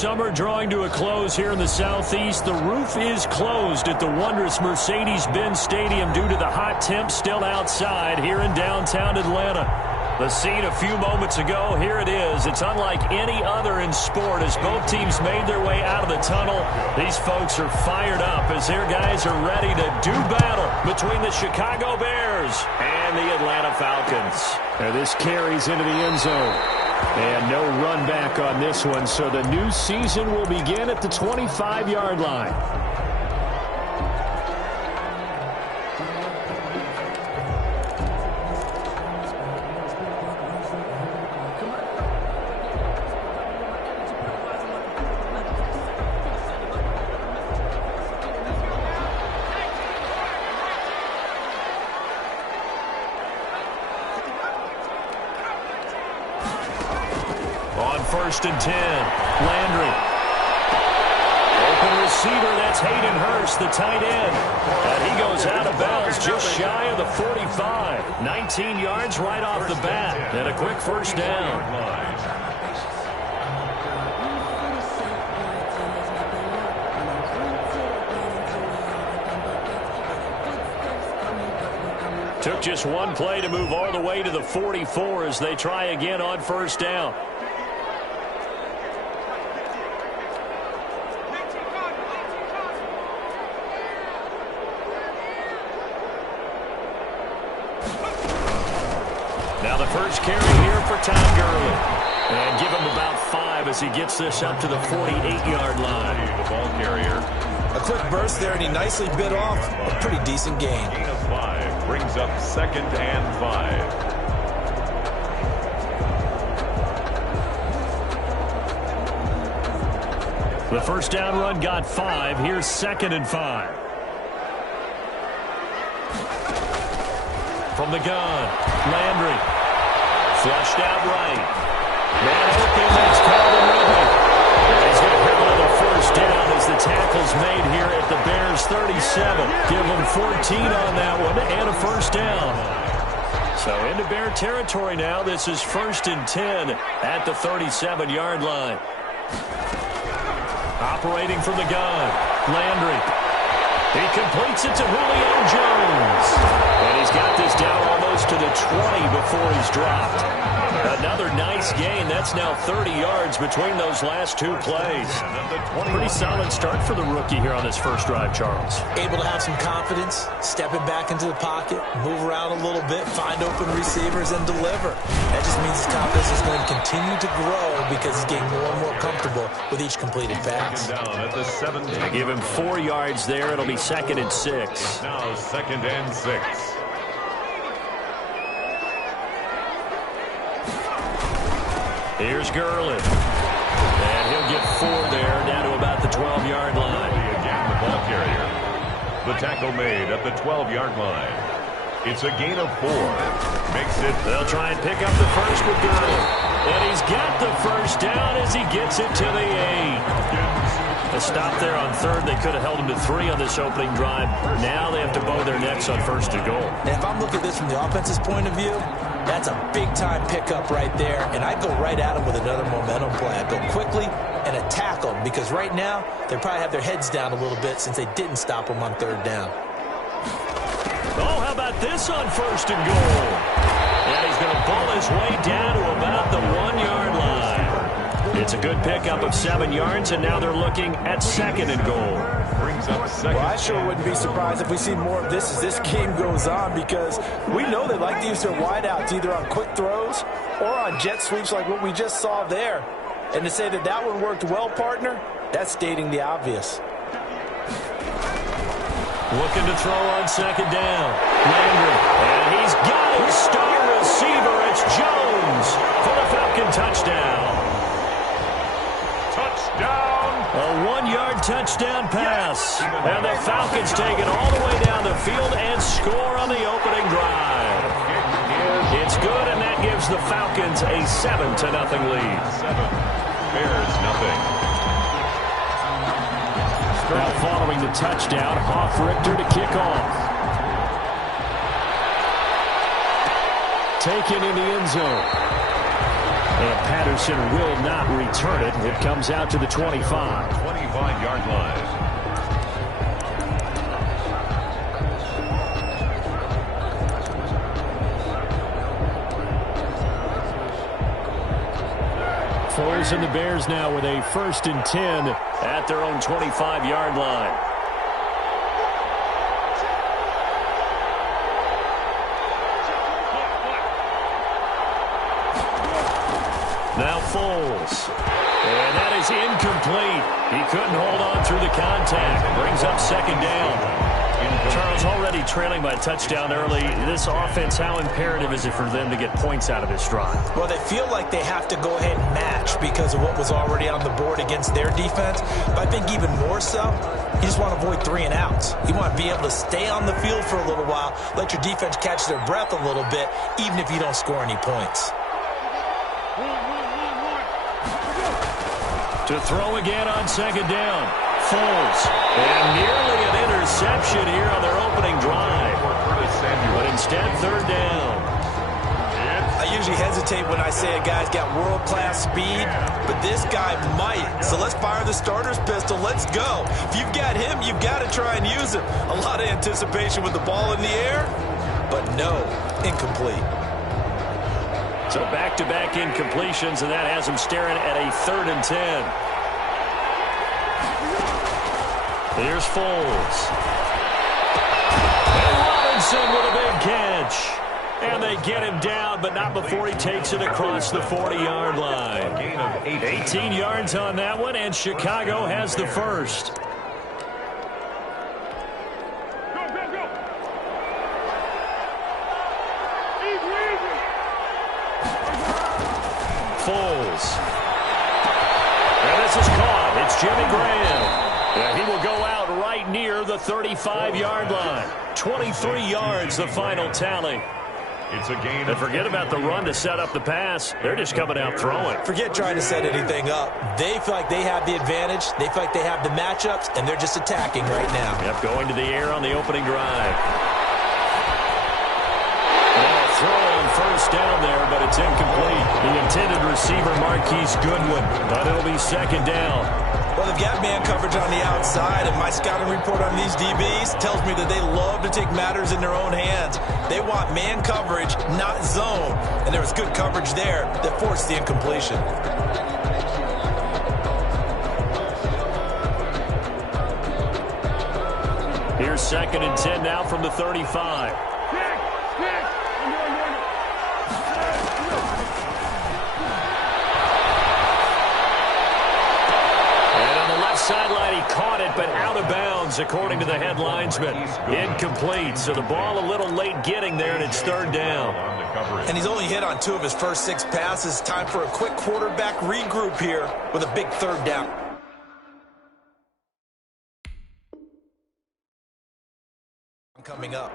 Summer drawing to a close here in the Southeast. The roof is closed at the wondrous Mercedes-Benz Stadium due to the hot temps still outside here in downtown Atlanta. The scene a few moments ago, here it is. It's unlike any other in sport as both teams made their way out of the tunnel. These folks are fired up as their guys are ready to do battle between the Chicago Bears and the Atlanta Falcons. Now this carries into the end zone. And no run back on this one, so the new season will begin at the 25-yard line. First and 10. Landry. Open receiver, that's Hayden Hurst, the tight end. And he goes out of bounds just shy of the 45. 19 yards right off the bat. And a quick first down. Took just one play to move all the way to the 44 as they try again on first down. Now the first carry here for Todd Gurley. And give him about 5 as he gets this up to the 48-yard line. The ball carrier. A quick burst there, and he nicely bit off a pretty decent gain. Gain of 5 brings up 2nd and 5. The first down run got 5. Here's 2nd and 5. From the gun, Landry. Flushed out right. Man open, that's Calvin Ridley. And he's going to have another first down as the tackle's made here at the Bears 37. Give them 14 on that one and a first down. So into Bear territory now. This is 1st and 10 at the 37-yard line. Operating from the gun, Landry. He completes it to Julio Jones. And he's got this down almost to the 20 before he's dropped. Another nice gain. That's now 30 yards between those last 2 plays. Pretty solid start for the rookie here on this first drive, Charles. Able to have some confidence, stepping back into the pocket, move around a little bit, find open receivers, and deliver. That just means his confidence is going to continue to grow because he's getting more and more comfortable with each completed pass. Down at the 17. They give him 4 yards there. It'll be 2nd and 6. Now 2nd and 6. Here's Gurley. And he'll get 4 there, down to about the 12-yard line. Again, the ball carrier. The tackle made at the 12-yard line. It's a gain of 4. Makes it. They'll try and pick up the first with Gurley. And he's got the first down as he gets it to the 8. A stop there on 3rd. They could have held him to 3 on this opening drive. Now they have to bow their necks on 1st and goal. And if I'm looking at this from the offense's point of view, that's a big-time pickup right there. And I'd go right at him with another momentum play. I'd go quickly and attack them because right now they probably have their heads down a little bit since they didn't stop them on 3rd down. Oh, how about this on 1st and goal? And he's going to pull his way down to about the 1-yard line. It's a good pickup of 7 yards, and now they're looking at 2nd and goal. Brings up 2nd. Well, I sure wouldn't be surprised if we see more of this as this game goes on because we know they like to use their wideouts either on quick throws or on jet sweeps like what we just saw there. And to say that that one worked well, partner, that's stating the obvious. Looking to throw on 2nd down. Landry. And he's got his star receiver. It's Jones for the Falcon touchdown. Touchdown. A 1-yard touchdown pass. And the Falcons take it all the way down the field and score on the opening drive. It's good, and that gives the Falcons a 7-0 lead. 7. Bears nothing. Now following the touchdown, Hoff-Richter to kick off. Taken in the end zone. And Patterson will not return it. It comes out to the 25. 25-yard line. Foles and the Bears now with a 1st and 10 at their own 25-yard line. Now Foles. And that is incomplete. He couldn't hold on through the contact. Brings up 2nd down. Charles, already trailing by a touchdown early. This offense, how imperative is it for them to get points out of this drive? Well, they feel like they have to go ahead and match because of what was already on the board against their defense. But I think even more so, you just want to avoid 3 and outs. You want to be able to stay on the field for a little while, let your defense catch their breath a little bit, even if you don't score any points. To throw again on 2nd down. Foles. And nearly an interception here on their opening drive. But instead, 3rd down. I usually hesitate when I say a guy's got world-class speed, but this guy might. So let's fire the starter's pistol. Let's go. If you've got him, you've got to try and use him. A lot of anticipation with the ball in the air, but no, incomplete. So back-to-back incompletions, and that has him staring at a 3rd and 10. Here's Foles. And Robinson with a big catch. And they get him down, but not before he takes it across the 40-yard line. 18 yards on that one, and Chicago has the first. Foles. And this is caught. It's Jimmy Graham. And he will go out right near the 35-yard line. 23 yards, the final tally. It's a gain. And forget about the run to set up the pass. They're just coming out throwing. Forget trying to set anything up. They feel like they have the advantage. They feel like they have the matchups, and they're just attacking right now. Yep, going to the air on the opening drive. Throw on 1st down there, but it's incomplete. The intended receiver, Marquise Goodwin, but it'll be 2nd down. Well, they've got man coverage on the outside, and my scouting report on these DBs tells me that they love to take matters in their own hands. They want man coverage, not zone. And there was good coverage there that forced the incompletion. Here's 2nd and 10 now from the 35. Sideline, he caught it, but out of bounds, according to the head linesman. Incomplete, so the ball a little late getting there, and it's 3rd down. And he's only hit on 2 of his first 6 passes. Time for a quick quarterback regroup here with a big 3rd down. Coming up.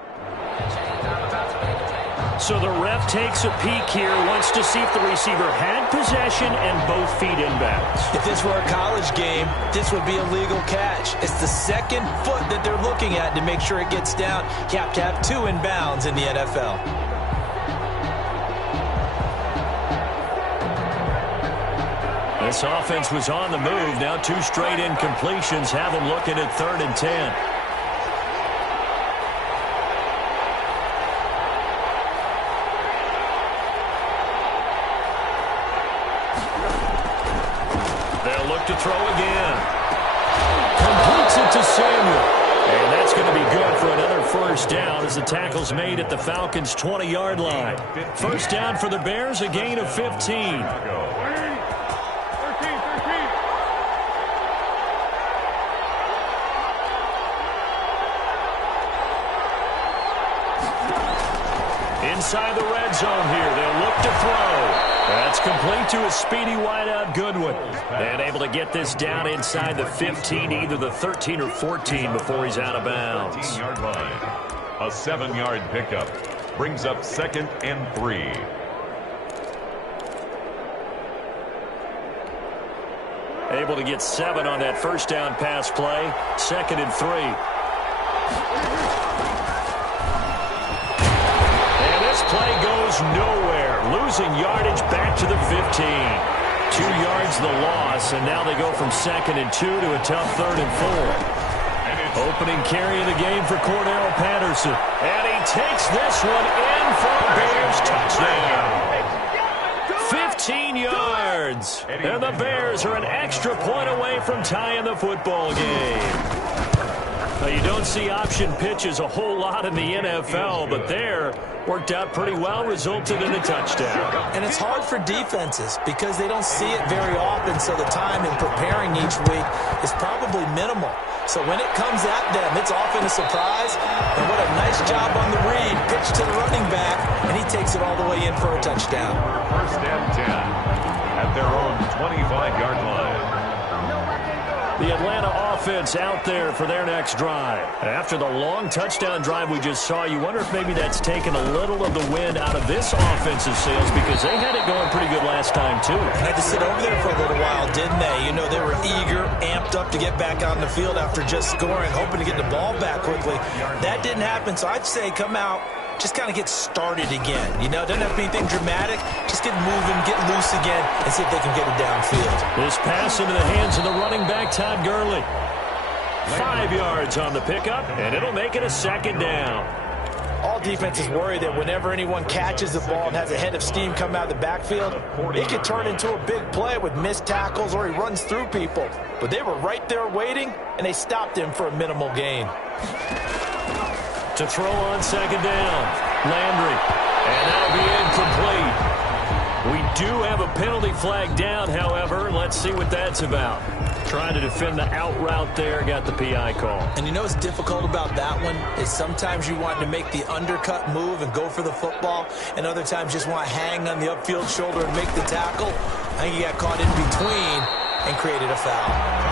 So the ref takes a peek here, wants to see if the receiver had possession and both feet inbounds. If this were a college game, this would be a legal catch. It's the 2nd foot that they're looking at to make sure it gets down. You have to have 2 inbounds in the NFL. This offense was on the move. Now 2 straight incompletions have them looking at 3rd and 10. To throw again. Completes it to Samuel. And that's going to be good for another 1st down as the tackle's made at the Falcons' 20-yard line. 1st down for the Bears, a gain of 15. Inside the red zone here. They'll look to throw. That's complete to a speedy wideout Goodwin. And able to get this down inside the 15, either the 13 or 14 before he's out of bounds. 14-yard line. A 7-yard pickup. Brings up 2nd and 3. Able to get 7 on that 1st down pass play. 2nd and 3. And this play goes nowhere. losing yardage back to the 15. 2 yards the loss, and now they go from 2nd and 2 to a tough 3rd and 4. Opening carry of the game for Cordell Patterson. And he takes this one in for a Bears touchdown. 15 yards. And the Bears are an extra point away from tying the football game. Now, you don't see option pitches a whole lot in the NFL, but there worked out pretty well, resulted in a touchdown. And it's hard for defenses because they don't see it very often, so the time in preparing each week is probably minimal. So when it comes at them, it's often a surprise. And what a nice job on the read. Pitch to the running back, and he takes it all the way in for a touchdown. 1st and 10 at their own 25-yard line. The Atlanta offense out there for their next drive. After the long touchdown drive we just saw, you wonder if maybe that's taken a little of the wind out of this offensive sails because they had it going pretty good last time, too. Had to sit over there for a little while, didn't they? You know, they were eager, amped up to get back on the field after just scoring, hoping to get the ball back quickly. That didn't happen, so I'd say come out, just kind of get started again. You know, it doesn't have to be anything dramatic. Just get moving, get loose again, and see if they can get it downfield. This pass into the hands of the running back, Todd Gurley. 5 yards on the pickup, and it'll make it a 2nd down. All defenses worry that whenever anyone catches the ball and has a head of steam come out of the backfield, it could turn into a big play with missed tackles or he runs through people. But they were right there waiting, and they stopped him for a minimal gain. To throw on 2nd down, Landry, and that'll be incomplete. We do have a penalty flag down, however. Let's see what that's about. Trying to defend the out route there, got the PI call. And you know what's difficult about that one is sometimes you want to make the undercut move and go for the football, and other times just want to hang on the upfield shoulder and make the tackle. I think he got caught in between and created a foul.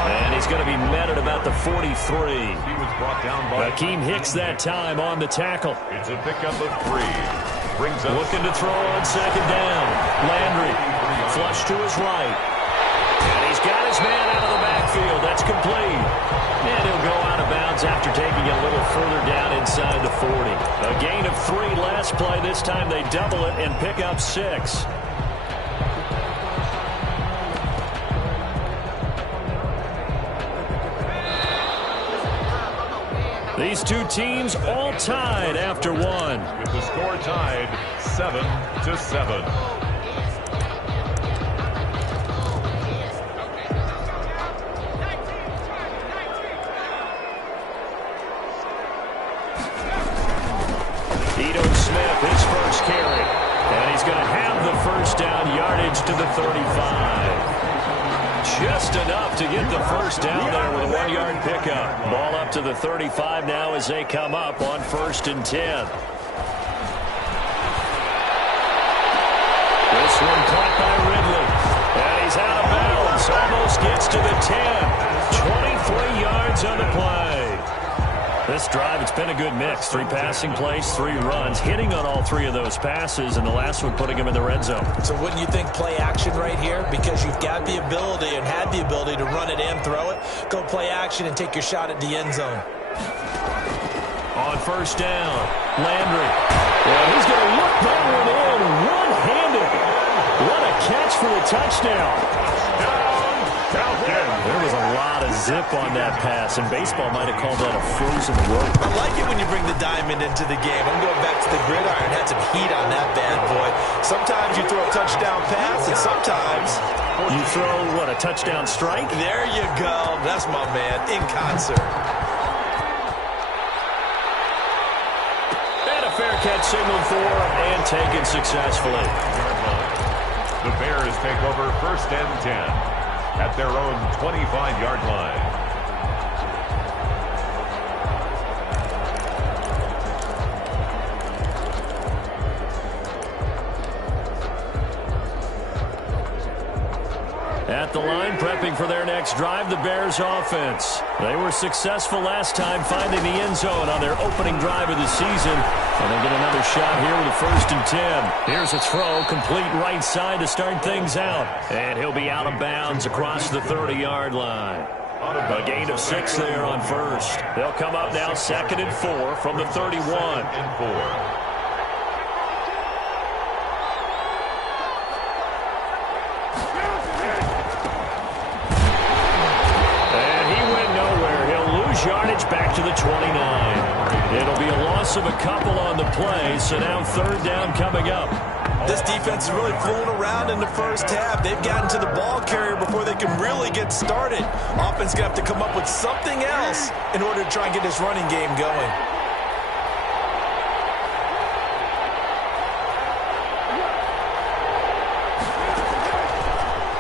And he's going to be met at about the 43. He was brought down by Hakeem Hicks that time on the tackle. It's a pickup of 3. Brings up looking to throw on 2nd down. Landry, flush to his right. And he's got his man out of the backfield. That's complete. And he'll go out of bounds after taking it a little further down inside the 40. A gain of 3 last play. This time they double it and pick up 6. These two teams all tied after 1. With the score tied 7-7. His first carry. And he's going to have the 1st down, yardage to the 35. Just enough to get the 1st down there with a 1-yard pickup. Ball up to the 35 now as they come up on 1st and 10. This one caught by Ridley. And he's out of bounds. Almost gets to the 10. 23 yards on the play. This drive, it's been a good mix. 3 passing plays, 3 runs, hitting on all 3 of those passes, and the last one putting him in the red zone. So wouldn't you think play action right here? Because you've got the ability and had the ability to run it and throw it. Go play action and take your shot at the end zone. On 1st down, Landry. And he's going to look that one in one-handed. What a catch for the touchdown. There was a lot of zip on that pass, and baseball might have called that a frozen rope. I like it when you bring the diamond into the game. I'm going back to the gridiron. Had some heat on that bad boy. Sometimes you throw a touchdown pass, and sometimes you throw, what, a touchdown strike? There you go. That's my man, in concert. And a fair catch signaled for and taken successfully. The Bears take over 1st and 10. At their own 25-yard line. At the line, prepping for their next drive, the Bears offense. They were successful last time finding the end zone on their opening drive of the season. And they get another shot here with a 1st and 10. Here's a throw, complete right side to start things out. And he'll be out of bounds across the 30-yard line. A gain of 6 there on 1st. They'll come up now 2nd and 4 from the 31. back to the 29. It'll be a loss of a couple on the play, so now third down coming up. This defense is really flown around in the first half. They've gotten to the ball carrier before they can really get started. Offense going to have to come up with something else in order to try and get this running game going.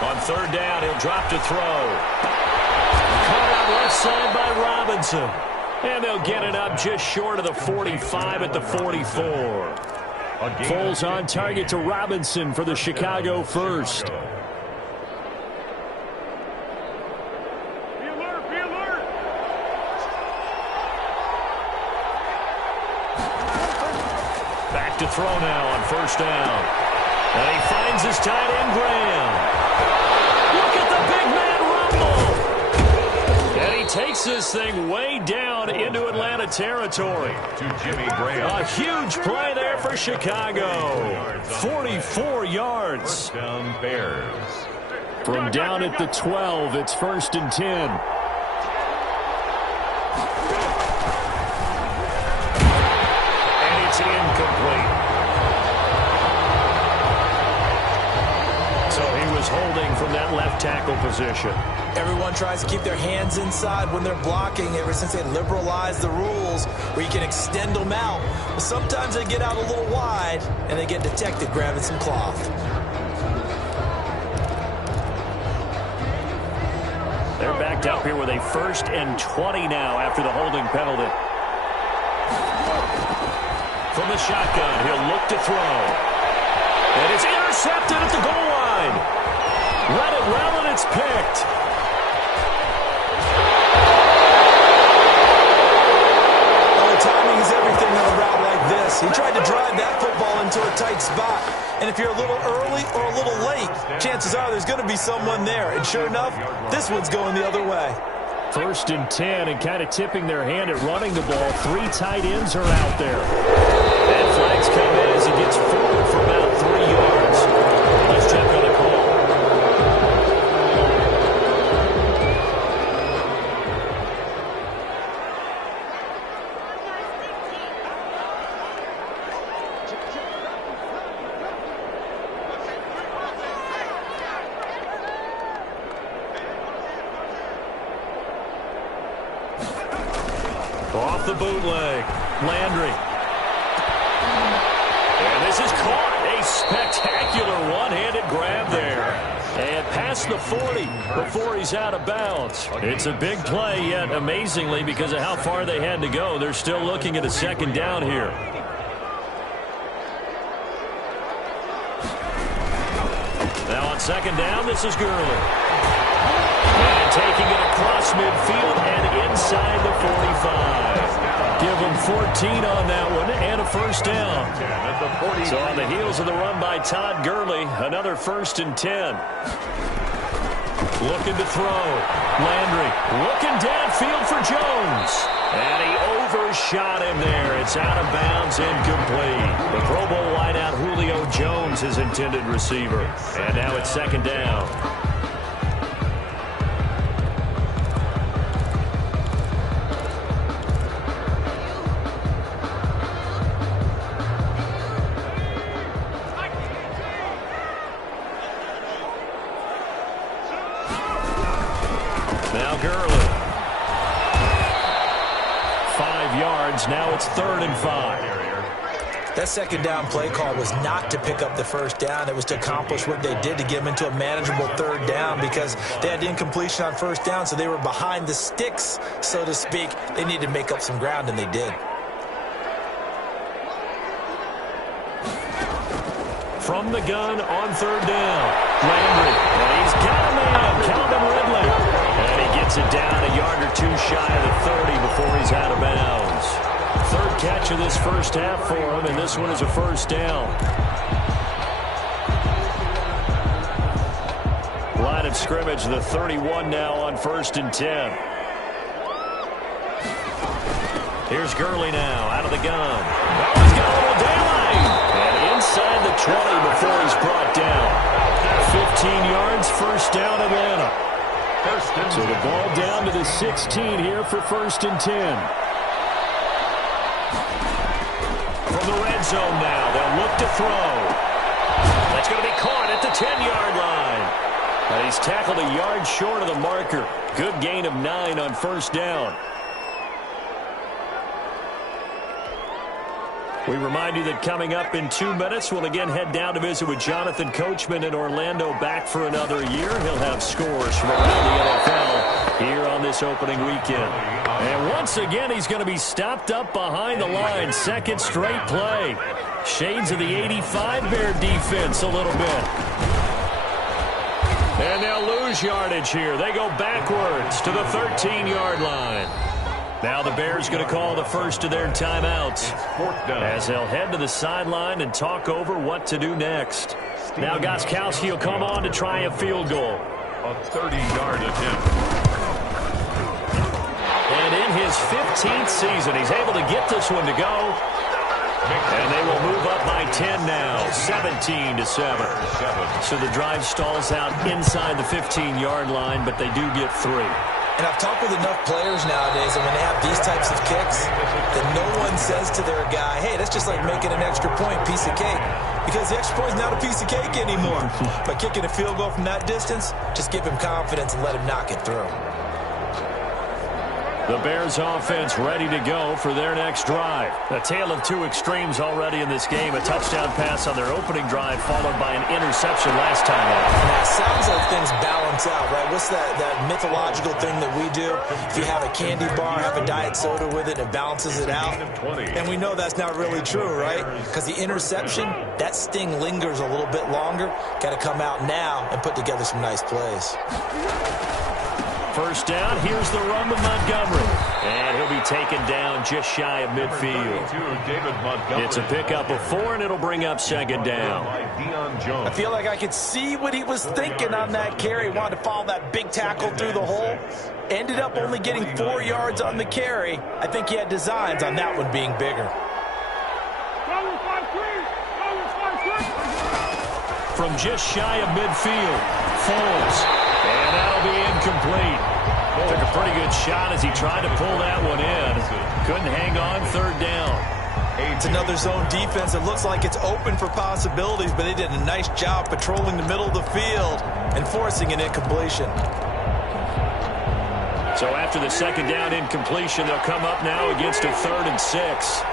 On third down, he'll drop to throw. Caught out left side by Robinson. And they'll get it up just short of the 45 at the 44. Foles on target to Robinson for the Chicago first. Be alert, be alert. Back to throw now on first down. And he finds his tight end, Graham. Look at the big man rumble. And he takes this thing way down into Atlanta territory. To Jimmy Graham. A huge play there for Chicago. 44 yards. First down Bears. From down at the 12, it's 1st and 10. And it's incomplete. So he was holding from that left tackle position. Everyone tries to keep their hands inside when they're blocking ever since they liberalized the rules where you can extend them out. But sometimes they get out a little wide and they get detected grabbing some cloth. They're backed up here with a 1st and 20 now after the holding penalty. From the shotgun, he'll look to throw. And it's intercepted at the goal line. Let it well, and it's picked. Timing is everything on a route like this. He tried to drive that football into a tight spot. And if you're a little early or a little late, chances are there's going to be someone there. And sure enough, this one's going the other way. 1st and 10, and kind of tipping their hand at running the ball. 3 tight ends are out there. And flags come in as he gets forward for about 3 yards. Let's check on the call. Off the bootleg, Landry. And this is caught. A spectacular one-handed grab there. And past the 40 before he's out of bounds. It's a big play, yet amazingly, because of how far they had to go, they're still looking at a 2nd down here. Now on 2nd down, this is Gurley. And taking it across midfield and inside the 45. Give him 14 on that one and a 1st down. So on the heels of the run by Todd Gurley, another 1st and 10. Looking to throw. Landry looking downfield for Jones. And he overshot him there. It's out of bounds, incomplete. The Pro Bowl wideout Julio Jones, his intended receiver. And now it's 2nd down. Now Gurley. 5 yards. Now it's 3rd and 5. That 2nd down play call was not to pick up the 1st down. It was to accomplish what they did to get them into a manageable 3rd down because they had incompletion on 1st down, so they were behind the sticks, so to speak. They needed to make up some ground, and they did. From the gun on 3rd down. Landry. And he's got a man. Calvin Ridley. And he gets it down a yard or 2 shy of the 30 before he's out of bounds. 3rd catch of this first half for him, and this one is a 1st down. Line of scrimmage, the 31 now on 1st and 10. Here's Gurley now, out of the gun. Oh, he's got a little daylight. And inside the 20 before he's brought down. 15 yards, 1st down Atlanta. So the ball down to the 16 here for 1st and 10. From the red zone now, they'll look to throw. That's going to be caught at the 10-yard line. And he's tackled a yard short of the marker. Good gain of 9 on 1st down. We remind you that coming up in 2 minutes, we'll again head down to visit with Jonathan Coachman in Orlando, back for another year. He'll have scores from around the NFL here on this opening weekend. And once again, he's going to be stopped up behind the line. 2nd straight play. Shades of the 85 Bear defense a little bit. And they'll lose yardage here. They go backwards to the 13-yard line. Now the Bears going to call the first of their timeouts as they'll head to the sideline and talk over what to do next. Now Gostkowski will come on to try a field goal. A 30-yard attempt. And in his 15th season, he's able to get this one to go. And they will move up by 10 now, 17-7. So the drive stalls out inside the 15-yard line, but they do get 3. And I've talked with enough players nowadays, and when they have these types of kicks, that no one says to their guy, hey, that's just like making an extra point, piece of cake. Because the extra point is not a piece of cake anymore. But kicking a field goal from that distance, just give him confidence and let him knock it through. The Bears offense ready to go for their next drive. A tale of 2 extremes already in this game. A touchdown pass on their opening drive followed by an interception last time out. Now, it sounds like things balance out, right? What's that mythological thing that we do? If you have a candy bar, have a diet soda with it, it balances it out. And we know that's not really true, right? Because the interception, that sting lingers a little bit longer. Got to come out now and put together some nice plays. 1st down, here's the run with Montgomery. And he'll be taken down just shy of midfield. It's a pickup of 4, and it'll bring up 2nd down. I feel like I could see what he was thinking on that carry. Wanted to follow that big tackle through the hole. Ended up only getting 4 yards on the carry. I think he had designs on that one being bigger. From just shy of midfield, Foles. And that'll be incomplete. Took a pretty good shot as he tried to pull that one in. Couldn't hang on 3rd down. It's another zone defense that looks like it's open for possibilities, but they did a nice job patrolling the middle of the field and forcing an incompletion. So after the 2nd down incompletion, they'll come up now against a 3rd and 6.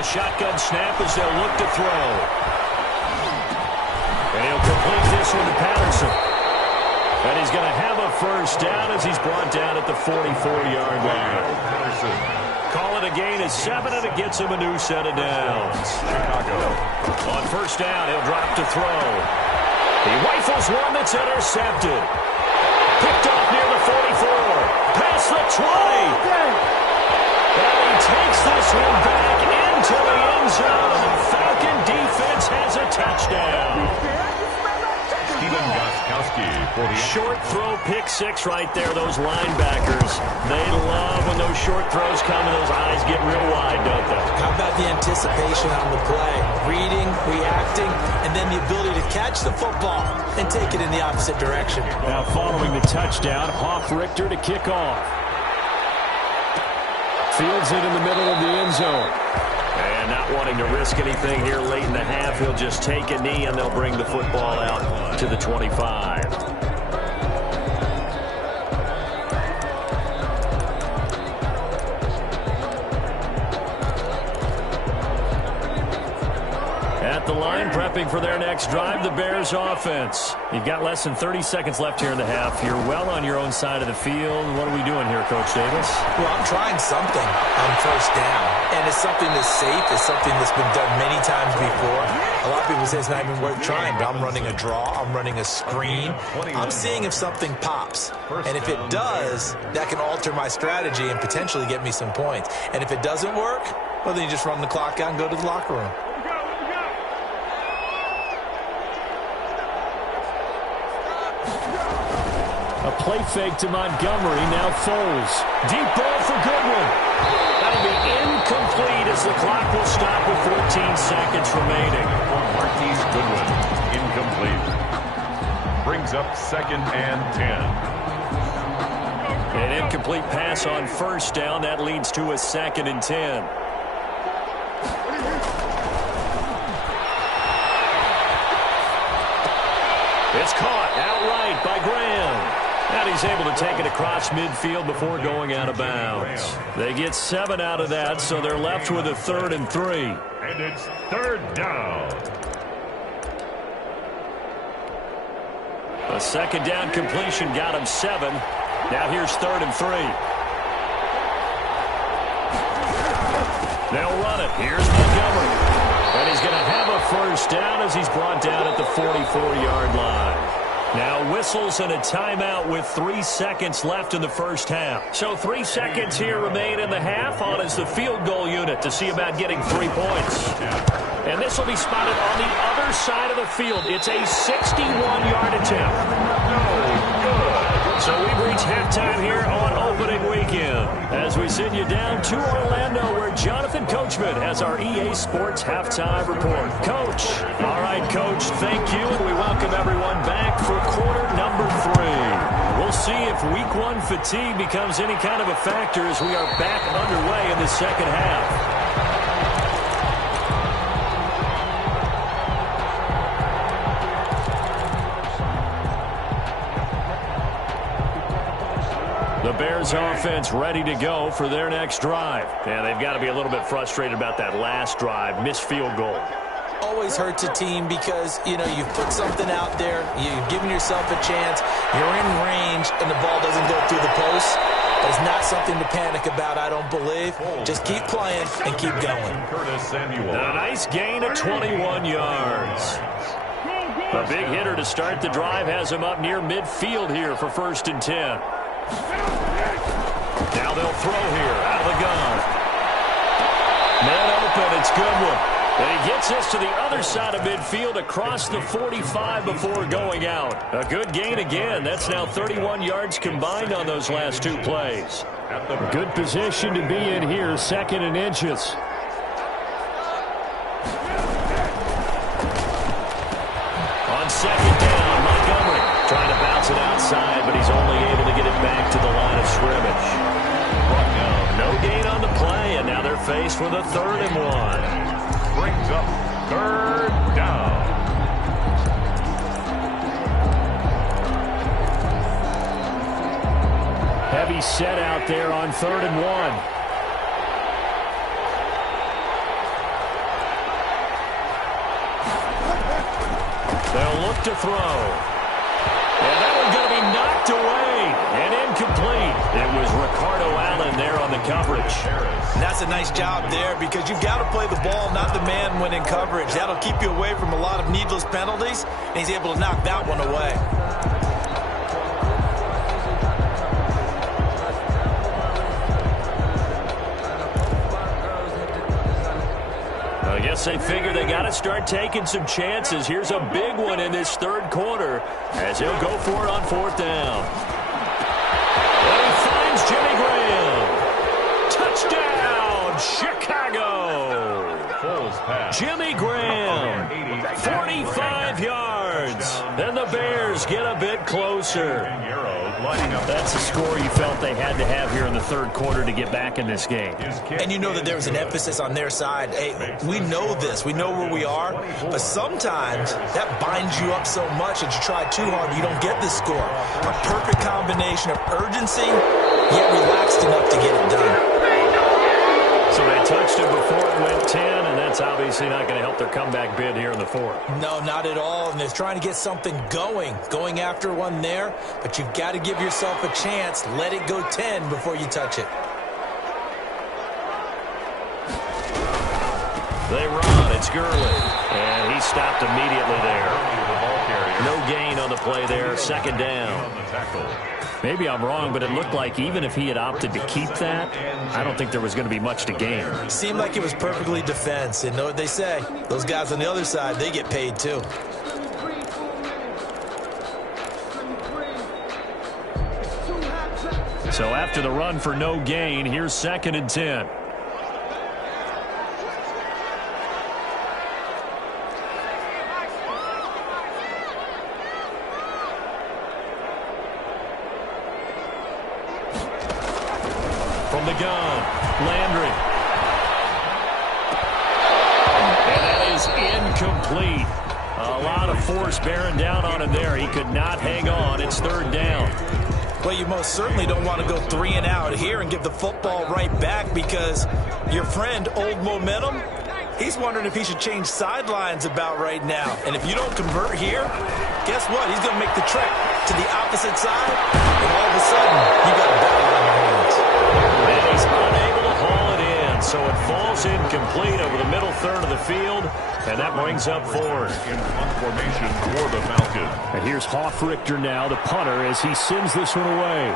Shotgun snap as they'll look to throw. And he'll complete this one to Patterson. And he's going to have a 1st down as he's brought down at the 44-yard line. Call it a gain of 7, and it gets him a new set of downs. Chicago. On 1st down, he'll drop to throw. He rifles one that's intercepted. Picked off near the 44. Past the 20. And he takes this one back into the end zone. The Falcon defense has a touchdown. Steven Gostkowski for the short throw, pick 6 right there. Those linebackers, they love when those short throws come and those eyes get real wide, don't they? How about the anticipation on the play? Reading, reacting, and then the ability to catch the football and take it in the opposite direction. Now following the touchdown, Hoff-Richter to kick off. Fields it in the middle of the end zone. And not wanting to risk anything here late in the half, he'll just take a knee and they'll bring the football out to the 25. At the line, prepping for their next drive, the Bears offense. You've got less than 30 seconds left here in the half. You're well on your own side of the field. What are we doing here, Coach Davis? Well, I'm trying something on 1st down. And it's something that's safe. It's something that's been done many times before. A lot of people say it's not even worth trying, but I'm running a draw. I'm running a screen. I'm seeing if something pops. And if it does, that can alter my strategy and potentially get me some points. And if it doesn't work, well, then you just run the clock out and go to the locker room. A play fake to Montgomery, now Foles. Deep ball for Goodwin. That'll be incomplete as the clock will stop with 14 seconds remaining. Marquise Goodwin, incomplete. Brings up 2nd and 10. An incomplete pass on first down. That leads to a 2nd and 10. It's caught outright by Graham. And he's able to take it across midfield before going out of bounds. They get 7 out of that, so they're left with a 3rd and 3. And it's 3rd down. A 2nd down completion got him 7. Now here's 3rd and 3. They'll run it. Here's Montgomery. And he's going to have a first down as he's brought down at the 44-yard line. Now whistles and a timeout with 3 seconds left in the first half. So 3 seconds here remain in the half. On is the field goal unit to see about getting 3 points. And this will be spotted on the other side of the field. It's a 61-yard attempt. So we've reached halftime here on opening weekend as we send you down to Orlando where Jonathan Coachman has our EA Sports halftime report. Coach. All right, Coach, thank you, and we welcome everyone back for quarter number 3. We'll see if week 1 fatigue becomes any kind of a factor as we are back underway in the second half. The Bears offense ready to go for their next drive. And they've got to be a little bit frustrated about that last drive, missed field goal. Always hurts a team because, you've put something out there, you've given yourself a chance, you're in range, and the ball doesn't go through the post. But it's not something to panic about, I don't believe. Just keep playing and keep going. A nice gain of 21 yards. A big hitter to start the drive has him up near midfield here for 1st and 10. Now they'll throw here out of the gun. Man open, it's Goodwin. And he gets this to the other side of midfield across the 45 before going out. A good gain again. That's now 31 yards combined on those last 2 plays. Good position to be in here, 2nd and inches. On 2nd down, Montgomery trying to bounce it outside, but he's only able to get it back to the line of scrimmage. No gain on the play, and now they're faced with a 3rd and 1. Brings up 3rd down. Heavy set out there on 3rd and 1. They'll look to throw. And that one's going to be knocked away and incomplete. It was Ricardo Allen there on the coverage. And that's a nice job there because you've got to play the ball, not the man when in coverage. That'll keep you away from a lot of needless penalties, and he's able to knock that one away. I guess they figure they got to start taking some chances. Here's a big one in this 3rd quarter as he'll go for it on 4th down. And he finds Jimmy Graham. Touchdown, Chicago. Jimmy Graham, 45 yards. And the Bears get a bit closer. That's a score you felt they had to have here in the 3rd quarter to get back in this game. And you know that there was an emphasis on their side. Hey, we know this. We know where we are. But sometimes that binds you up so much that you try too hard, you don't get the score. A perfect combination of urgency, yet relaxed enough to get it done. So they touched it before it went 10, and that's obviously not going to help their comeback bid here in the 4th. No, not at all. And they're trying to get something going after one there. But you've got to give yourself a chance. Let it go 10 before you touch it. They run. It's Gurley. And he stopped immediately there. No gain on the play there. 2nd down. Maybe I'm wrong, but it looked like even if he had opted to keep that, I don't think there was going to be much to gain. Seemed like it was perfectly defense. And know what they say? Those guys on the other side, they get paid too. So after the run for no gain, here's 2nd and 10. From the gun, Landry. And that is incomplete. A lot of force bearing down on him there. He could not hang on. It's 3rd down. Well, you most certainly don't want to go 3 and out here and give the football right back, because your friend, Old Momentum, he's wondering if he should change sidelines about right now. And if you don't convert here, guess what? He's going to make the trek to the opposite side, and all of a sudden, you got a battle on your hands. And he's unable to haul it in, so it falls incomplete over the middle third of the field, and that brings up 4th. In punt formation for the Falcons. And here's Hoffrichter now, the punter, as he sends this one away.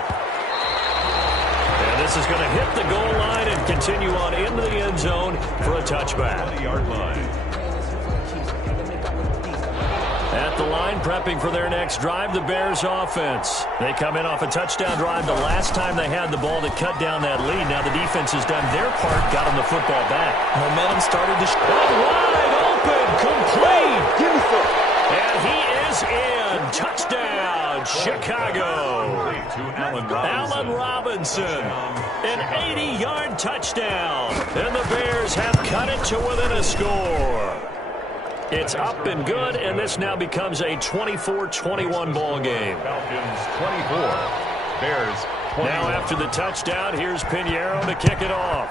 And this is going to hit the goal line and continue on into the end zone for a touchback. 20-yard line. At the line, prepping for their next drive, the Bears offense. They come in off a touchdown drive the last time they had the ball that cut down that lead. Now the defense has done their part, got them the football back. Momentum started to wide open, complete. And he is in. Touchdown, Chicago. To Allen Robinson. An 80-yard touchdown. And the Bears have cut it to within a score. It's up and good, and this now becomes a 24-21 ball game. Falcons 24, Bears 21. Now after the touchdown, here's Pinheiro to kick it off.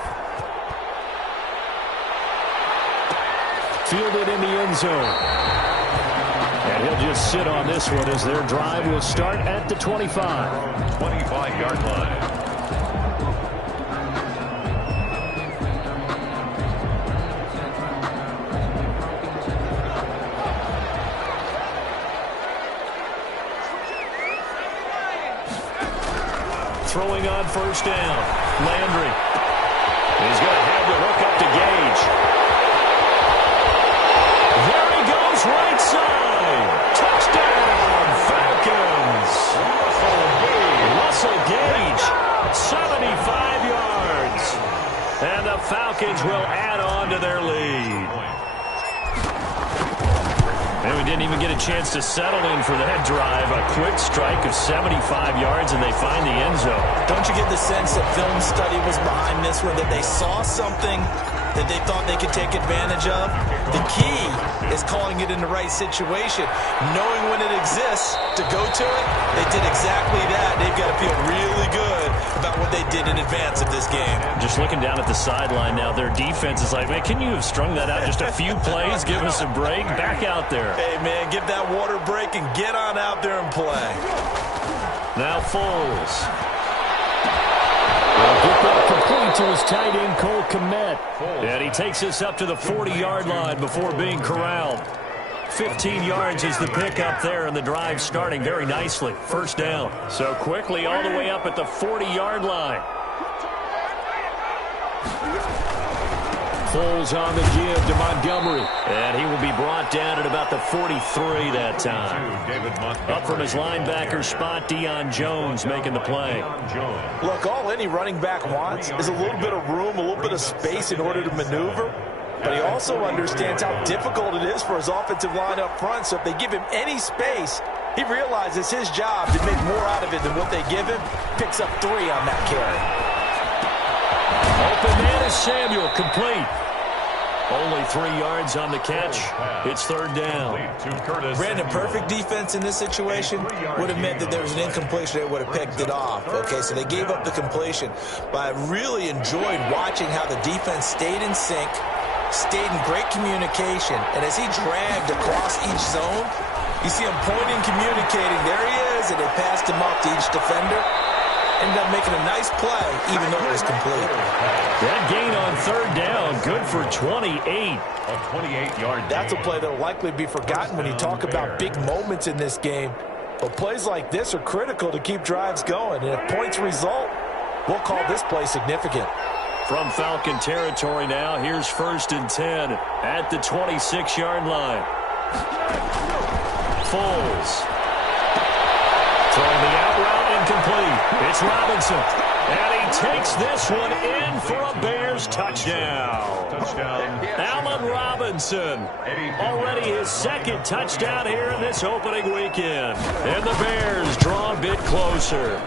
Fielded in the end zone. And he'll just sit on this one as their drive will start at the 25. 25-yard line. Throwing on 1st down. Landry. He's going to have to hook up to Gage. There he goes, right side. Touchdown, Falcons. Russell Gage, 75 yards. And the Falcons will add on to their lead. And we didn't even get a chance to settle in for that drive. A quick strike of 75 yards, and they find the end zone. Don't you get the sense that film study was behind this one, that they saw something that they thought they could take advantage of? The key is calling it in the right situation. Knowing when it exists to go to it, they did exactly that. They've got to feel really good about what they did in advance of this game. Just looking down at the sideline now, their defense is like, man, can you have strung that out just a few plays? Give us a break. Back out there. Hey, man, give that water break and get on out there and play. Now Foles. Will get that complete to his tight end, Cole Kmet. And he takes us up to the 40-yard line before being corralled. 15 yards is the pickup there, and the drive starting very nicely. 1st down. So quickly all the way up at the 40-yard line. Foles on the give to Montgomery. And he will be brought down at about the 43 that time. Up from his linebacker spot, Deion Jones making the play. Look, all any running back wants is a little bit of room, a little bit of space in order to maneuver. But he also understands how difficult it is for his offensive line up front. So if they give him any space, he realizes his job to make more out of it than what they give him. Picks up 3 on that carry. Open man is Samuel, complete. Only 3 yards on the catch. It's 3rd down. Brandon, perfect defense in this situation would have meant that there was an incompletion. They would have picked it off. Okay, so they gave up the completion. But I really enjoyed watching how the defense stayed in sync, stayed in great communication. And as he dragged across each zone, you see him pointing, communicating. There he is, and they passed him off to each defender. Ended up making a nice play, even though it was complete. That gain on 3rd down, good for 28. A 28-yard. That's a play that will likely be forgotten when you talk about big moments in this game. But plays like this are critical to keep drives going. And if points result, we'll call this play significant. From Falcon territory now, here's 1st and 10 at the 26-yard line. Foles. Throwing the out route incomplete. It's Robinson. And he takes this one in for a Bears touchdown. Allen Robinson. Already his second touchdown here in this opening weekend. And the Bears draw a bit closer.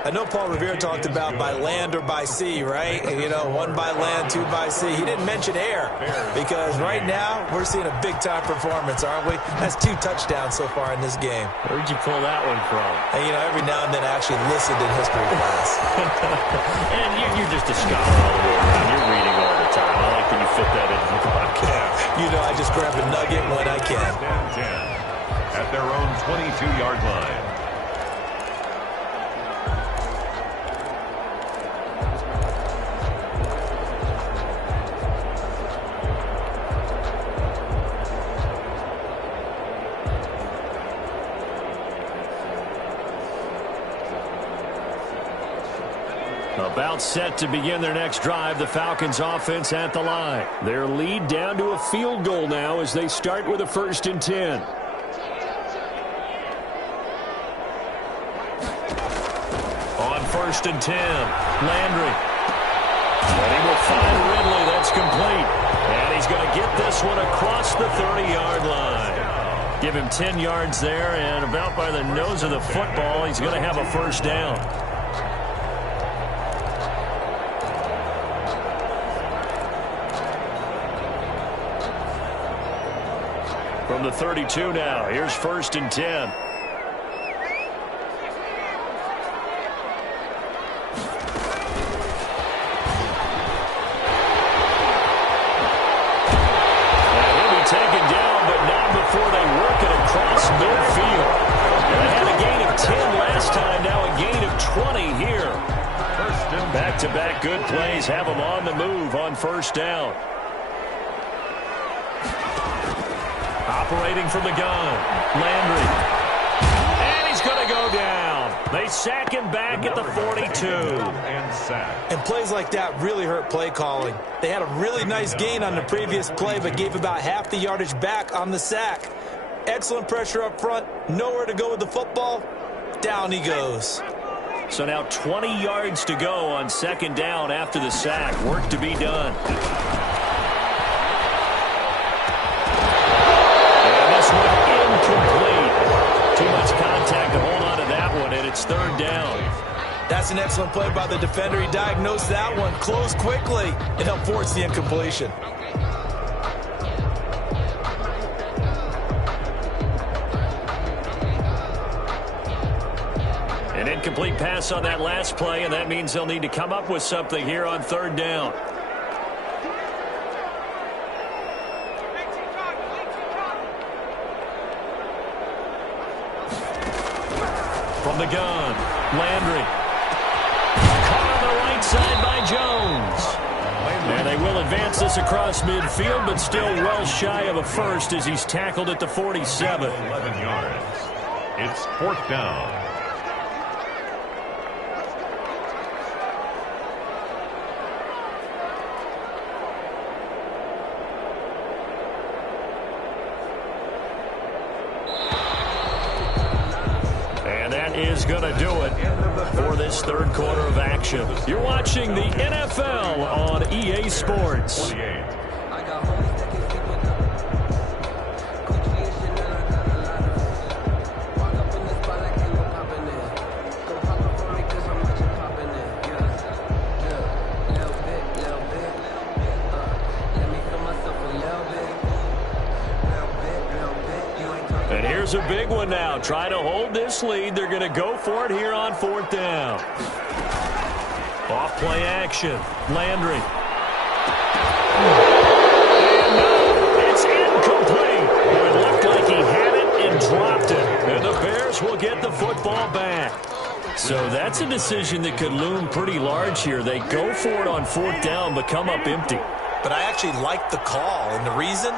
I know Paul Revere talked about by land or by sea, right? You know, one by land, two by sea. He didn't mention air because right now we're seeing a big-time performance, aren't we? That's 2 touchdowns so far in this game. Where'd you pull that one from? And, you know, every now and then I actually listened in history class. And you're just a scholar all the way around. You're reading all the time. I like that you fit that into the podcast. You know, I just grab a nugget when I can. 10 at their own 22-yard line. About set to begin their next drive, the Falcons offense at the line. Their lead down to a field goal now as they start with a 1st and 10. On 1st and 10, Landry. And he will find Ridley. That's complete. And he's going to get this one across the 30-yard line. Give him 10 yards there, and about by the nose of the football, he's going to have a 1st down. From the 32 now, here's 1st and 10. And he'll be taken down, but not before they work it across midfield. And they had a gain of 10 last time, now a gain of 20 here. Back-to-back good plays have them on the move on 1st down. Operating from the gun, Landry. And he's going to go down. They sack him back at the 42. And plays like that really hurt play calling. They had a really nice gain on the previous play, but gave about half the yardage back on the sack. Excellent pressure up front. Nowhere to go with the football. Down he goes. So now 20 yards to go on 2nd down after the sack. Work to be done. Incomplete. Too much contact to hold on to that one, and it's 3rd down. That's an excellent play by the defender. He diagnosed that one, closed quickly, and helped force the incompletion. An incomplete pass on that last play, and that means they'll need to come up with something here on 3rd down. From the gun, Landry. Caught on the right side by Jones. And they will advance this across midfield, but still well shy of a 1st as he's tackled at the 47. 11 yards. It's 4th down. Is going to do it for this 3rd quarter of action. You're watching the NFL on EA Sports. And here's a big one now. Try to hold this lead. They're going to go for it here on 4th down. Off play action. Landry. And no, it's incomplete. It looked like he had it and dropped it. And the Bears will get the football back. So that's a decision that could loom pretty large here. They go for it on 4th down, but come up empty. But I actually like the call, and the reason?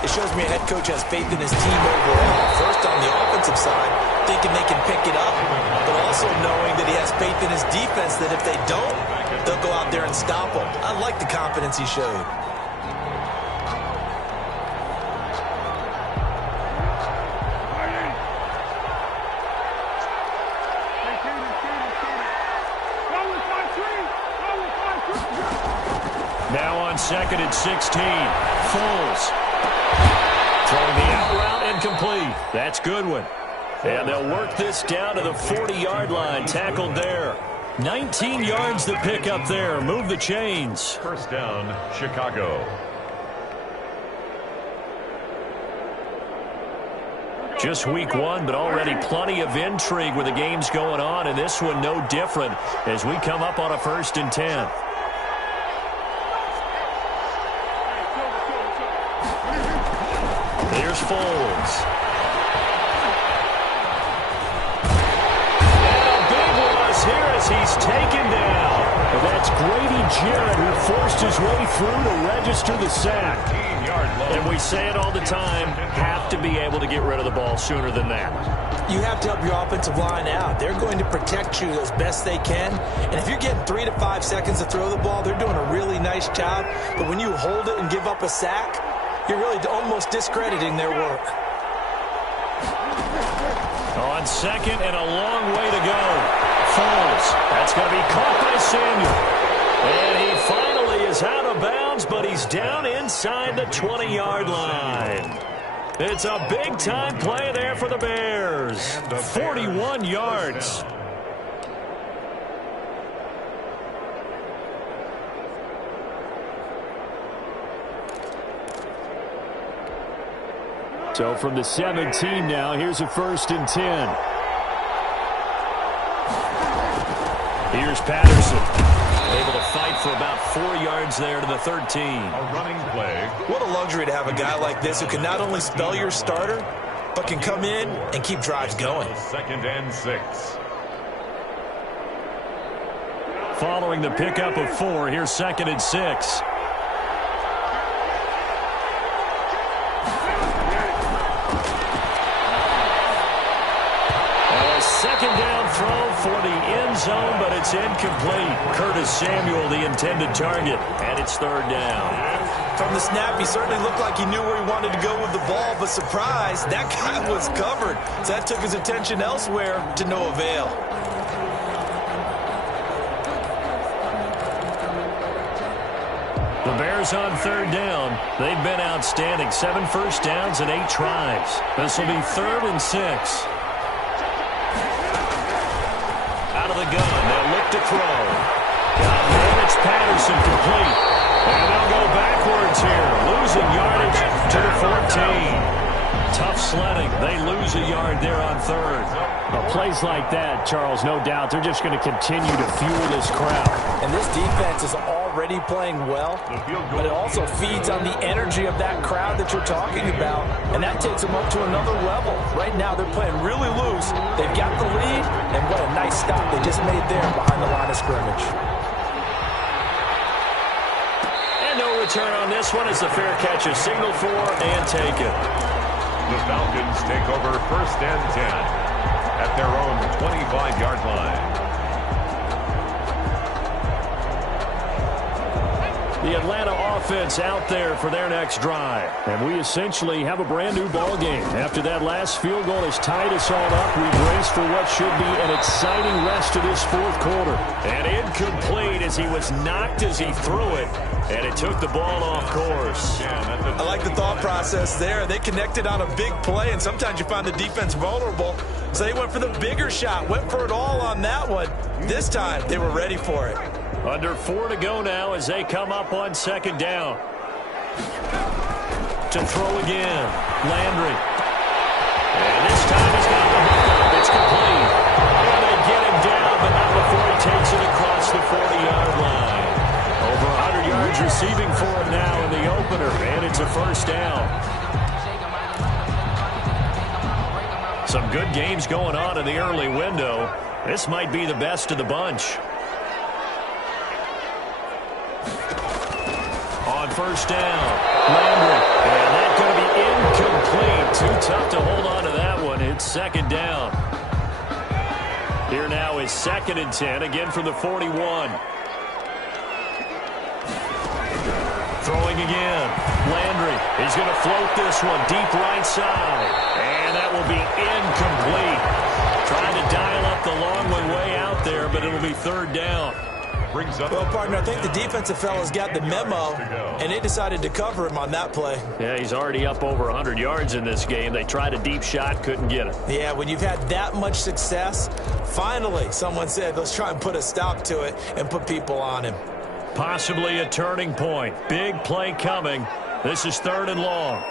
It shows me a head coach has faith in his team overall. First, on the offensive side, thinking they can pick it up, but also knowing that he has faith in his defense that if they don't, they'll go out there and stop them. I like the confidence he showed. on second and 16. Foles throwing the out route and complete. That's Goodwin. And they'll work this down to the 40-yard line. Tackled there. 19 yards to pick up there. Move the chains. First down, Chicago. Just week one, but already plenty of intrigue with the games going on, and this one no different as we come up on a 1st and 10. Here's Foles. Here as he's taken down. And that's Grady Jarrett who forced his way through to register the sack. And we say it all the time, have to be able to get rid of the ball sooner than that. You have to help your offensive line out. They're going to protect you as best they can. And if you're getting 3 to 5 seconds to throw the ball, they're doing a really nice job. But when you hold it and give up a sack, you're really almost discrediting their work. On second and a long way to go. Foles. That's going to be caught by Samuel. And he finally is out of bounds, but he's down inside the 20-yard line. It's a big-time play there for the Bears. 41 yards. So from the 17 now, here's a 1st and 10. Here's Patterson, able to fight for about 4 yards there to the 13. A running play. What a luxury to have a guy like this who can not only spell your starter, but can come in and keep drives going. 2nd and 6. Following the pickup of 4, here's 2nd and 6. Second down throw for the end zone, but it's incomplete. Curtis Samuel, the intended target, and it's 3rd down. From the snap, he certainly looked like he knew where he wanted to go with the ball, but surprise, that guy was covered. So that took his attention elsewhere to no avail. The Bears on 3rd down. They've been outstanding. 7 first downs and 8 tries. This will be 3rd and 6. Out of the gun, they'll look to throw. And it's Patterson complete. And they'll go backwards here, losing yardage to the 14. Tough sledding. They lose a yard there on 3rd. Well, plays like that, Charles, no doubt, they're just going to continue to fuel this crowd. And this defense is already playing well, but it also feeds on the energy of that crowd that you're talking about, and that takes them up to another level. Right now, they're playing really loose. They've got the lead, and what a nice stop they just made there behind the line of scrimmage. And no return on this one as the fair catch is signaled for and taken. The Falcons take over 1st and 10 at their own 25-yard line. The Atlanta offense out there for their next drive. And we essentially have a brand-new ball game. After that last field goal has tied us all up, we brace for what should be an exciting rest of this 4th quarter. And incomplete as he was knocked as he threw it, and it took the ball off course. I like the thought process there. They connected on a big play, and sometimes you find the defense vulnerable. So they went for the bigger shot, went for it all on that one. This time, they were ready for it. Under 4 to go now as they come up on 2nd down. To throw again, Landry. And this time he's got the hooker. It's complete. And they get him down, but not before he takes it across the 40-yard line. Over 100 yards receiving for him now in the opener, and it's a 1st down. Some good games going on in the early window. This might be the best of the bunch. On 1st down, Landry. And that's going to be incomplete. Too tough to hold on to that one. It's 2nd down. Here now is 2nd and 10, again from the 41. Throwing again. Landry. He's going to float this one deep right side. And that will be incomplete. Trying to dial up the long way out there, but it'll be 3rd down. brings up... Well, partner, I think the defensive fellas got the memo, and they decided to cover him on that play. Yeah, he's already up over 100 yards in this game. They tried a deep shot, couldn't get it. Yeah, when you've had that much success, finally someone said, let's try and put a stop to it and put people on him. Possibly a turning point. Big play coming. This is 3rd and long.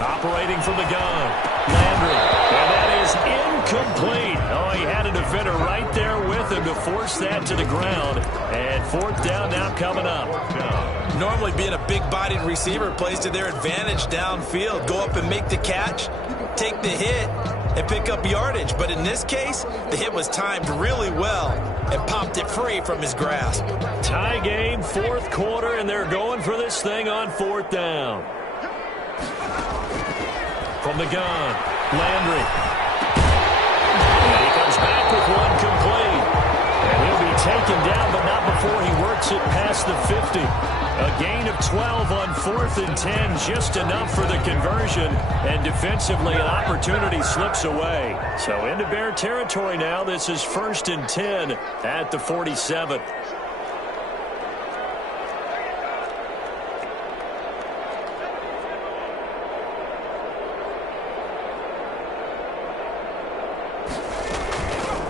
Operating from the gun. Landry. And that is incomplete. Oh, he had a defender right there with him to force that to the ground. And 4th down now coming up. Normally being a big-bodied receiver plays to their advantage downfield. Go up and make the catch, take the hit, and pick up yardage. But in this case, the hit was timed really well and popped it free from his grasp. Tie game, 4th quarter, and they're going for this thing on 4th down. From the gun, Landry. And he comes back with one complete. And he'll be taken down, but not before he works it past the 50. A gain of 12 on 4th and 10, just enough for the conversion. And defensively, an opportunity slips away. So into Bear territory now. This is 1st and 10 at the 47.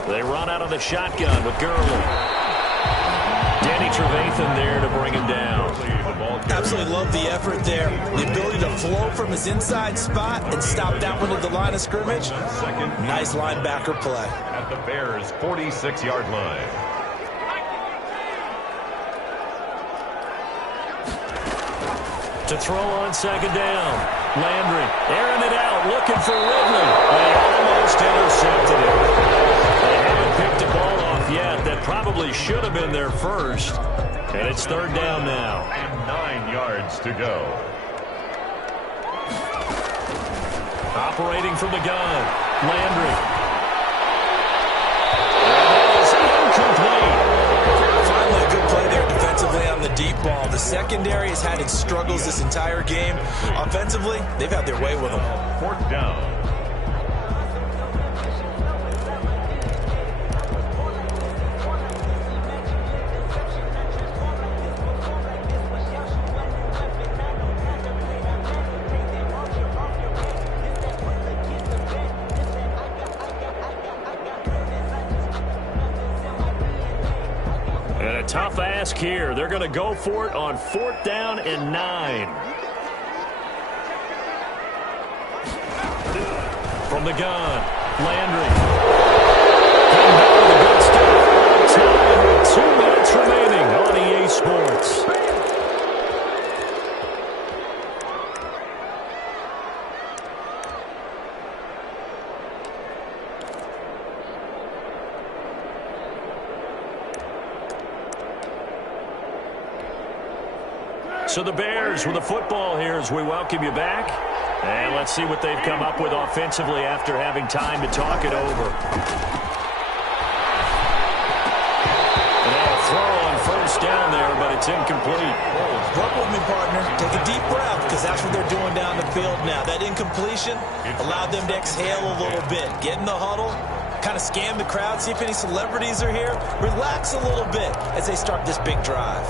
They run out of the shotgun with Gurley. Danny Trevathan there to bring him down. Absolutely love the effort there. The ability to flow from his inside spot and stop that one at the line of scrimmage. Nice linebacker play. At the Bears' 46-yard line. To throw on 2nd down. Landry airing it out, looking for Ridley. They almost intercepted him. They haven't picked a ball off yet. That probably should have been their first. And it's 3rd down now. And 9 yards to go. Operating from the gun. Landry. That is incomplete. Finally a good play there defensively on the deep ball. The secondary has had its struggles this entire game. Offensively, they've had their way with them. 4th down. Tough ask here. They're going to go for it on 4th down and 9. From the gun, Landry. Getting back with a good start. Time with 2 minutes remaining on EA Sports. So the Bears with the football here as we welcome you back. And let's see what they've come up with offensively after having time to talk it over. And a throw on 1st down there, but it's incomplete. Work with me, partner. Take a deep breath, because that's what they're doing down the field now. That incompletion allowed them to exhale a little bit. Get in the huddle, kind of scan the crowd, see if any celebrities are here. Relax a little bit as they start this big drive.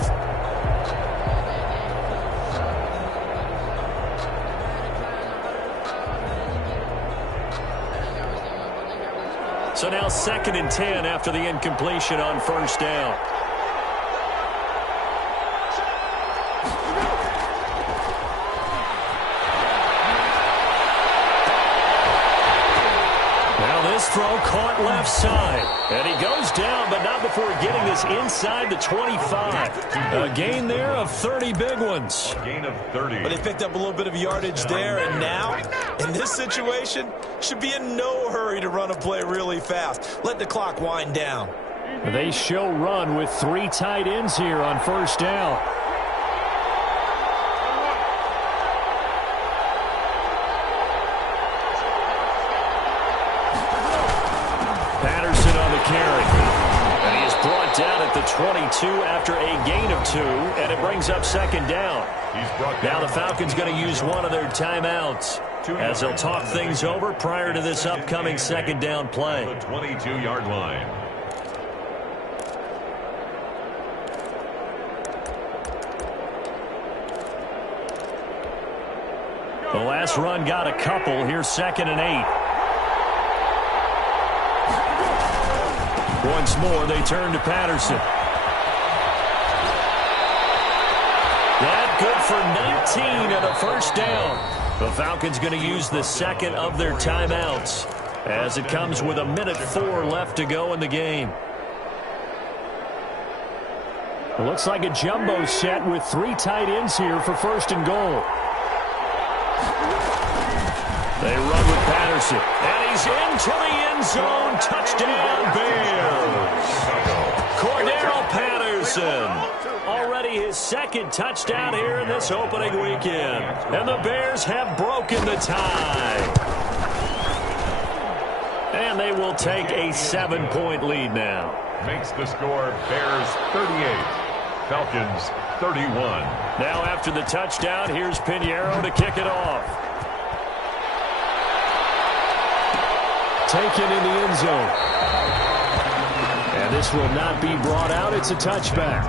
So now 2nd and 10 after the incompletion on 1st down. Now this throw caught left side. And he goes down, but not before getting this inside the 25. A gain there of 30 big ones. A gain of 30. But they picked up a little bit of yardage there, and now, in this situation, should be in no hurry to run a play really fast. Let the clock wind down. They show run with 3 tight ends here on 1st down. Patterson on the carry. And he is brought down at the 22 after a gain of 2, and it brings up second down. Now the Falcons going to use one of their timeouts as they'll talk things over prior to this upcoming second down play. The 22-yard line. The last run got a couple. Here's 2nd and 8. Once more, they turn to Patterson. That good for 19 and a first down. The Falcons going to use the second of their timeouts as it comes with 1:04 left to go in the game. It looks like a jumbo set with 3 tight ends here for 1st and goal. They run with Patterson, and he's into the end zone. Touchdown, Bears. Cordero Patterson, already his 2nd touchdown here in this opening weekend. And the Bears have broken the tie. And they will take a 7-point lead now. Makes the score Bears 38, Falcons 31. Now after the touchdown, here's Pinheiro to kick it off. Taken in the end zone. And this will not be brought out. It's a touchback.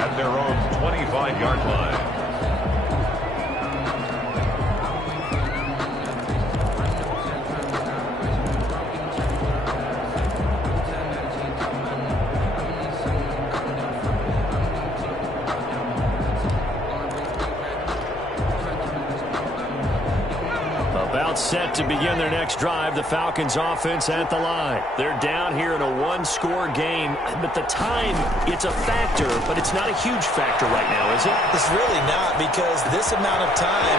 At their own 25-yard line. Set to begin their next drive. The Falcons offense at the line. They're down here in a 1-score game, but the time, it's a factor, but it's not a huge factor right now, is it? It's really not, because this amount of time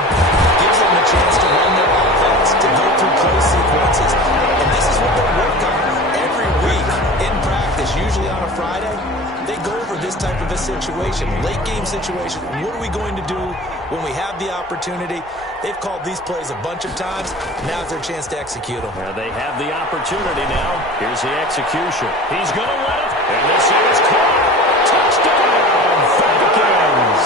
gives them a chance to run their offense, to go through play sequences. And this is what they work on every week in practice, usually on a Friday. They go over this type of a situation, late game situation. What are we going to do when we have the opportunity? They've called these plays a bunch of times. Now's their chance to execute them. Well, they have the opportunity now. Here's the execution. He's going to let it. And this is caught. Touchdown, Falcons.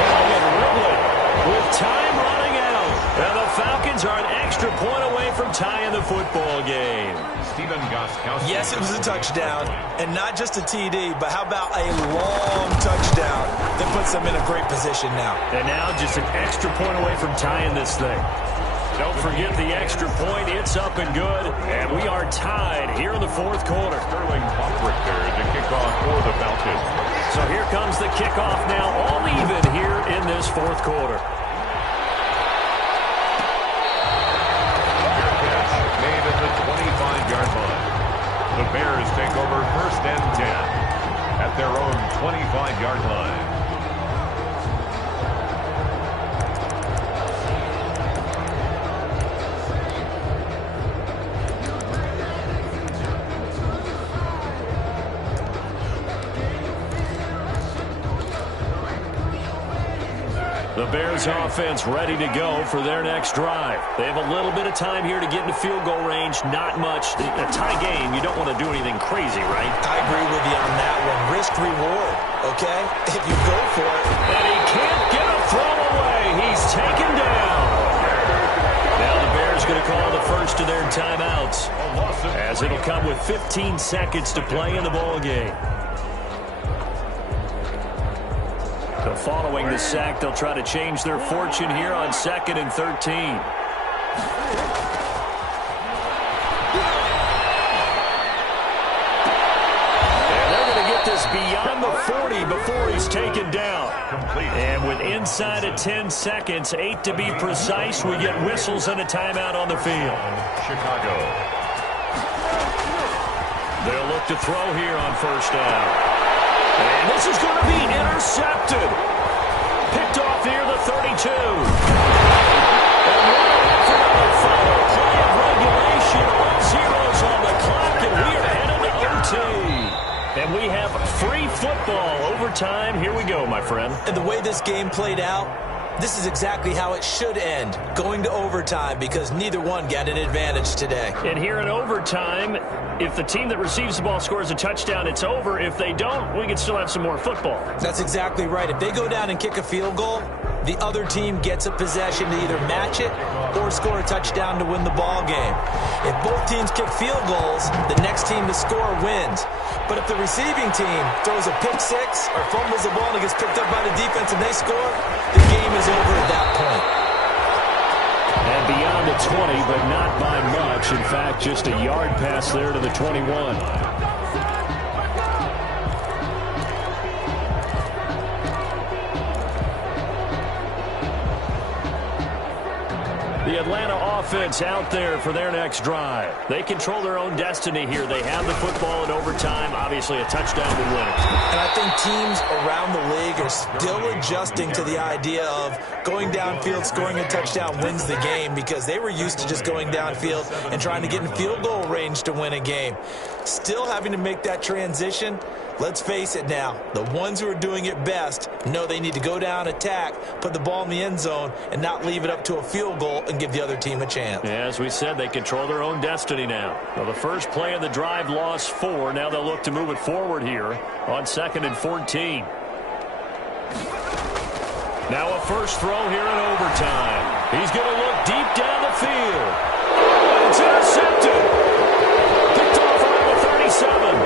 Calvin Ridley with time running out. And the Falcons are an extra point away from tying the football game. Stephen Gostkowski. Yes, it was a touchdown, and not just a TD, but how about a long touchdown that puts them in a great position now. And now just an extra point away from tying this thing. Don't forget the extra point. It's up and good, and we are tied here in the 4th quarter. Sterling Bachrichter to kick off for the Falcons. So here comes the kickoff now, all even here in this 4th quarter. Made at the 25-yard line. The Bears take over 1st and 10 at their own 25-yard line. The Bears offense ready to go for their next drive. They have a little bit of time here to get into field goal range. Not much. A tie game, you don't want to do anything crazy, right? I agree with you on that one. Risk reward, okay? If you go for it. And he can't get a throw away. He's taken down. Now the Bears going to call the first of their timeouts, as it'll come with 15 seconds to play in the ball game. So following the sack, they'll try to change their fortune here on 2nd and 13. And they're going to get this beyond the 40 before he's taken down. And with inside of 10 seconds, 8 to be precise, we get whistles and a timeout on the field. Chicago. They'll look to throw here on 1st down. And this is going to be intercepted. Picked off near the 32. And right after the final play of regulation, all zeros on the clock, and we are headed to OT. And we have free football overtime. Here we go, my friend. And the way this game played out, This is exactly how it should end, going to overtime, because neither one got an advantage today. And here in overtime, if the team that receives the ball scores a touchdown, it's over. If they don't, we can still have some more football. That's exactly right. If they go down and kick a field goal, the other team gets a possession to either match it or score a touchdown to win the ball game. If both teams kick field goals, the next team to score wins. But if the receiving team throws a pick six or fumbles the ball and it gets picked up by the defense and they score, the game is over at that point. And beyond the 20, but not by much. In fact, just a yard pass there to the 21. The Atlanta offense out there for their next drive. They control their own destiny here. They have the football in overtime. Obviously, a touchdown would win it. And I think teams around the league are still adjusting to the idea of going downfield, scoring a touchdown wins the game, because they were used to just going downfield and trying to get in field goal range to win a game. Still having to make that transition. Let's face it now, the ones who are doing it best know they need to go down, attack, put the ball in the end zone, and not leave it up to a field goal and give the other team a chance. Yeah, as we said, they control their own destiny now. Well, the first play of the drive lost 4. Now they'll look to move it forward here on 2nd and 14. Now a first throw here in overtime. He's going to look deep down the field. Oh, it's intercepted. Picked off around the 37.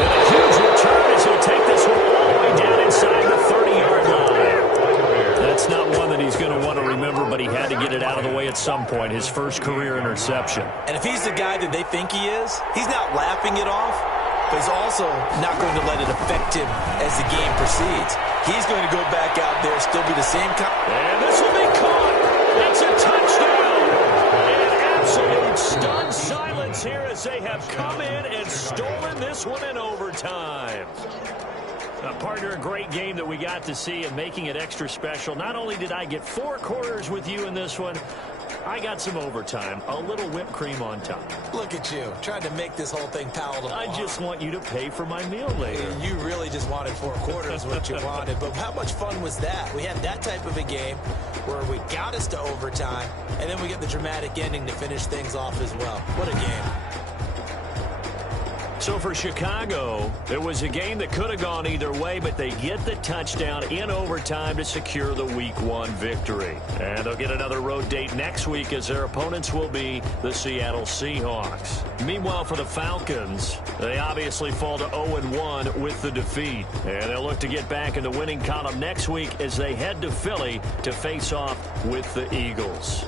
And a huge return as he'll take this one all the way down inside the 30-yard line. That's not one that he's going to want to remember, but he had to get it out of the way at some point, his first career interception. And if he's the guy that they think he is, he's not laughing it off, but he's also not going to let it affect him as the game proceeds. He's going to go back out there, still be the same kind. And this will be caught. That's a touchdown. An absolute stunned silence here as they have come in and stolen this one in overtime. Partner, a great game that we got to see, and making it extra special. Not only did I get 4 quarters with you in this one, I got some overtime, a little whipped cream on top. Look at you, trying to make this whole thing palatable. I just want you to pay for my meal later. You really just wanted 4 quarters, what you wanted. But how much fun was that? We had that type of a game where we got us to overtime, and then we get the dramatic ending to finish things off as well. What a game. So for Chicago, it was a game that could have gone either way, but they get the touchdown in overtime to secure the Week 1 victory. And they'll get another road date next week as their opponents will be the Seattle Seahawks. Meanwhile, for the Falcons, they obviously fall to 0-1 with the defeat. And they'll look to get back in the winning column next week as they head to Philly to face off with the Eagles.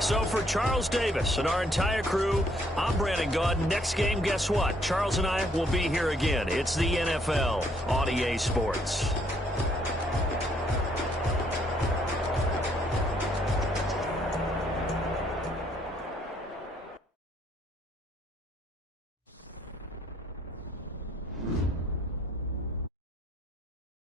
So for Charles Davis and our entire crew, I'm Brandon Gaudin. Next game, guess what? Charles and I will be here again. It's the NFL on EA Sports.